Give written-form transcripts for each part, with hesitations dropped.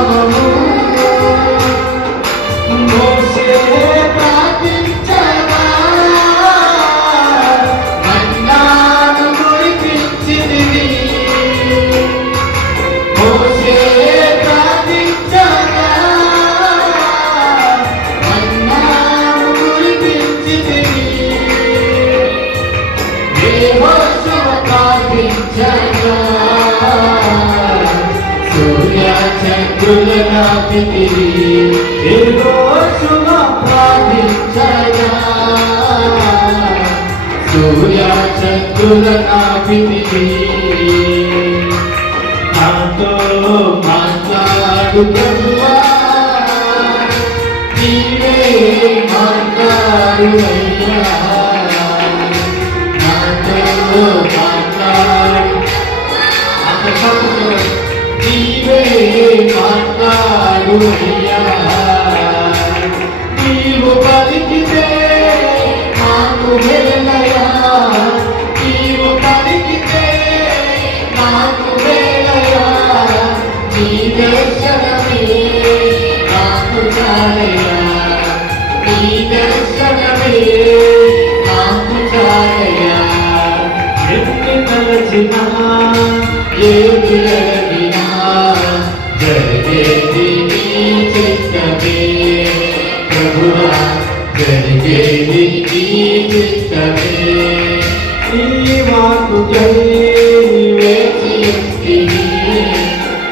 నామము మోసే ప్రార్థించగా మన్నాను కురిపించితివి మోసే ప్రార్థించగా మన్నాను కురిపించితివి యెహోవా ప్రార్థించగా సూర్య చంద్రుల నాపితివి యెహోవా ప్రార్థించగా సూర్య చంద్రుల నాపితివి నాతో మాట్లాడు ప్రభువా నీవే మాట్లాడుమయ్యా నాతో మాట్లాడు నీవే మాట్లాడుమయ్యా నీవు పలికితే నాకు వేలయా నీవు పలికితే నాకు వేలయా నీ దర్శనమే నాకు చాలయా నీ దర్శనమే నాకు చాలయా ఎన్ని తలచినా ఏది అడిగినా జరిగేది నీ చిత్తమే ప్రభువా జరిగేది నీ చిత్తమే నీ వాక్కుకై వేచి ఉంటిని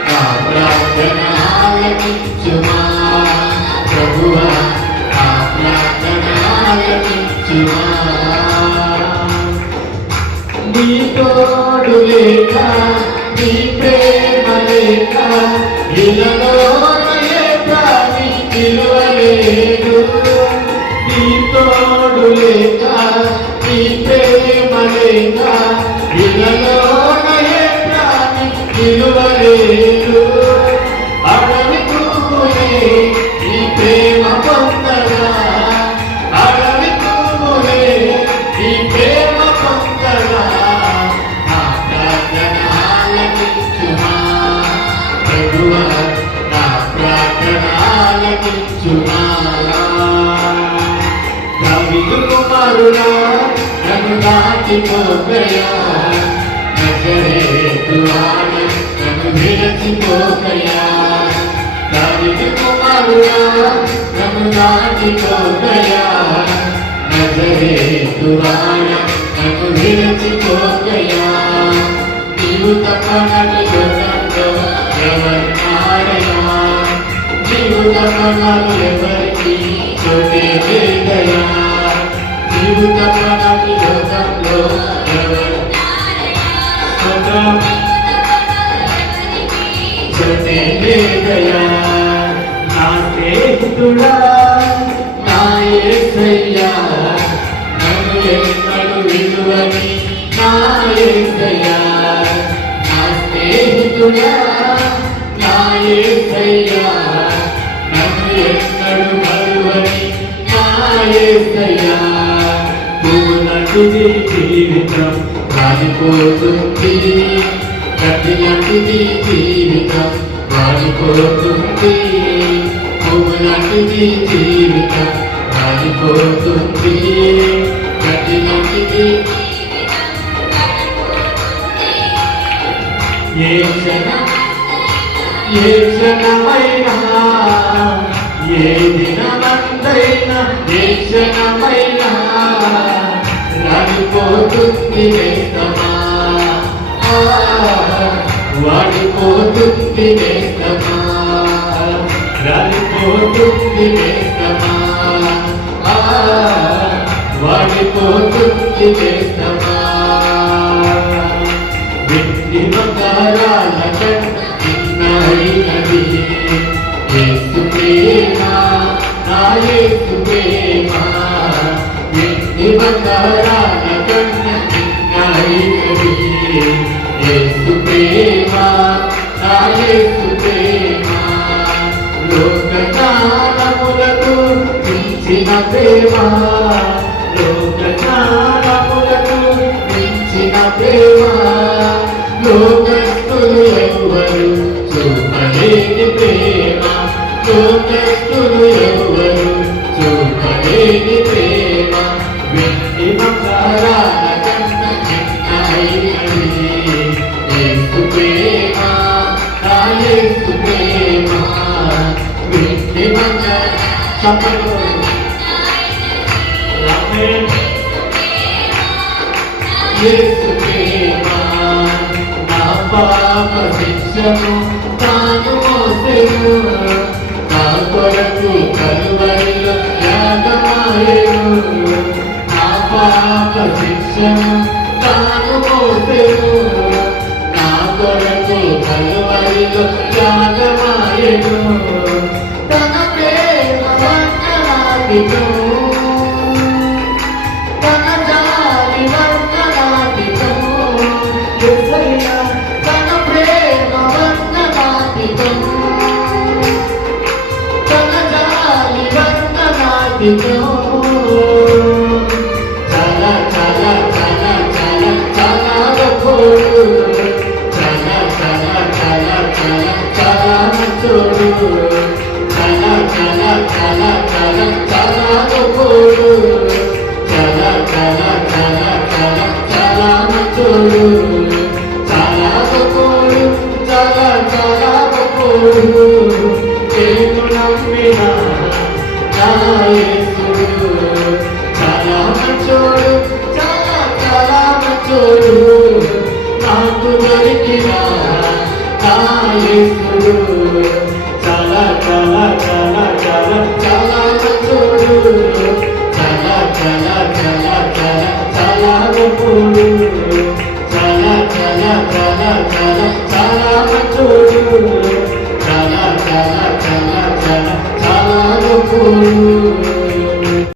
నా ప్రార్థన ఆలకించుమా ప్రభువా నా ప్రార్థన ఆలకించుమా నీ తోడు లేక నీ ప్రేమ లేక ఇలలో ప్రాణి నిలువలేదు నీ తోడు లేక నీ ప్రేమ లేక ఇలలో ప్రాణి నిలువలేదు అడవి పువ్వులే నీ ప్రేమ పొందగా అడవి పువ్వులే నీ ప్రేమ పొందగా నా ప్రార్థన ఆలకించుమా ప్రభువా నా ప్రార్థన ఆలకించుమా దావీదు కుమారుడా నన్ను దాటిపోకయా నజరేతు వాడు నన్ను విరచిపోకయా దావీదు కుమారుడా నన్ను దాటిపోకయా నజరేతు వాడు నన్ను విరచిపోకయా నీవు తప్ప నాకు లోకంలో ఎవరినాడయా నీవు తప్ప నాకు ఎవరికి చోటే లేదయా నీవు తప్ప నాకు లోకంలో చోటే లేదయా నా స్నేహితుడా నా యేసయ్యా నన్ను ఎన్నడు విలువని నా యేసయ్యా నా స్నేహితుడా నా యేసయ్యా నన్ను ఎన్నడు మరువని నా యేసయ్యా పూర్ణటిది జీవితం రాలిపోతుంది గట్టి లాంటిది జీవితం రాలిపోతుంది పూర్ణటిది జీవితం రాలిపోతుంది గట్టి లాంటిది ఏ క్షణమైనా ఏ దినమందైనా ఏ క్షణమైనా రాలిపోతుంది నేస్తమా వాడిపోతుంది నేస్తమా రాలిపోతుంది నేస్తమా వాడిపోతుంది నేస్తమా వ్యక్తి బంగారాల చిన్నది యేసు ప్రేమ నా యేసు ప్రేమ వ్యక్తి బంగారాల చిన్నది యేసు ప్రేమ నా యేసు ప్రేమ లోకకాలములకు మించిన ప్రేమ లోకకాలములకు మించిన ప్రేమ లోకస్తులు ఎవ్వరు చూపలేని ప్రేమ యేసు ప్రేమ వింటి మన చప్పట్లు యేసు ప్రేమ నా పాప శిక్షను తాను మోసెను నా కొరకు కలువరిలో త్యాగమాయెను నా పాప శిక్షను తాను మోసెను నా కొరకు కలువరిలో త్యాగమాయెను తన ప్రేమ వందనాదితో తన జాలి వందనాదితో యేసయ్యా తన ప్రేమ వందనాదితో తన జాలి వందనాదితో చాలా చాలా చాలా చాలా చాలా గొప్పోడు చాలా చాలా చాలా చాలా చాలా మంచోడు చాలా చాలా చాలా చాలా చాలా గొప్పోడు చాలా చాలా చాలా చాలా చాలా మంచోడు చాలా గొప్పోడు చాలా చాలా గొప్పోడు నేను నమ్మిన నా యేసుడు చాలా మంచోడు చాలా చాలా మంచోడు నాకు దొరికిన నా యేసుడు చాలా చాలా చాలా చాలా చాలా మంచోడు చాలా చాలా చాలా చాలా చాలా గొప్పోడు చాలా చాలా చాలా చాలా చాలా మంచోడు చాలా చాలా చాలా చాలా చాలా గొప్పోడు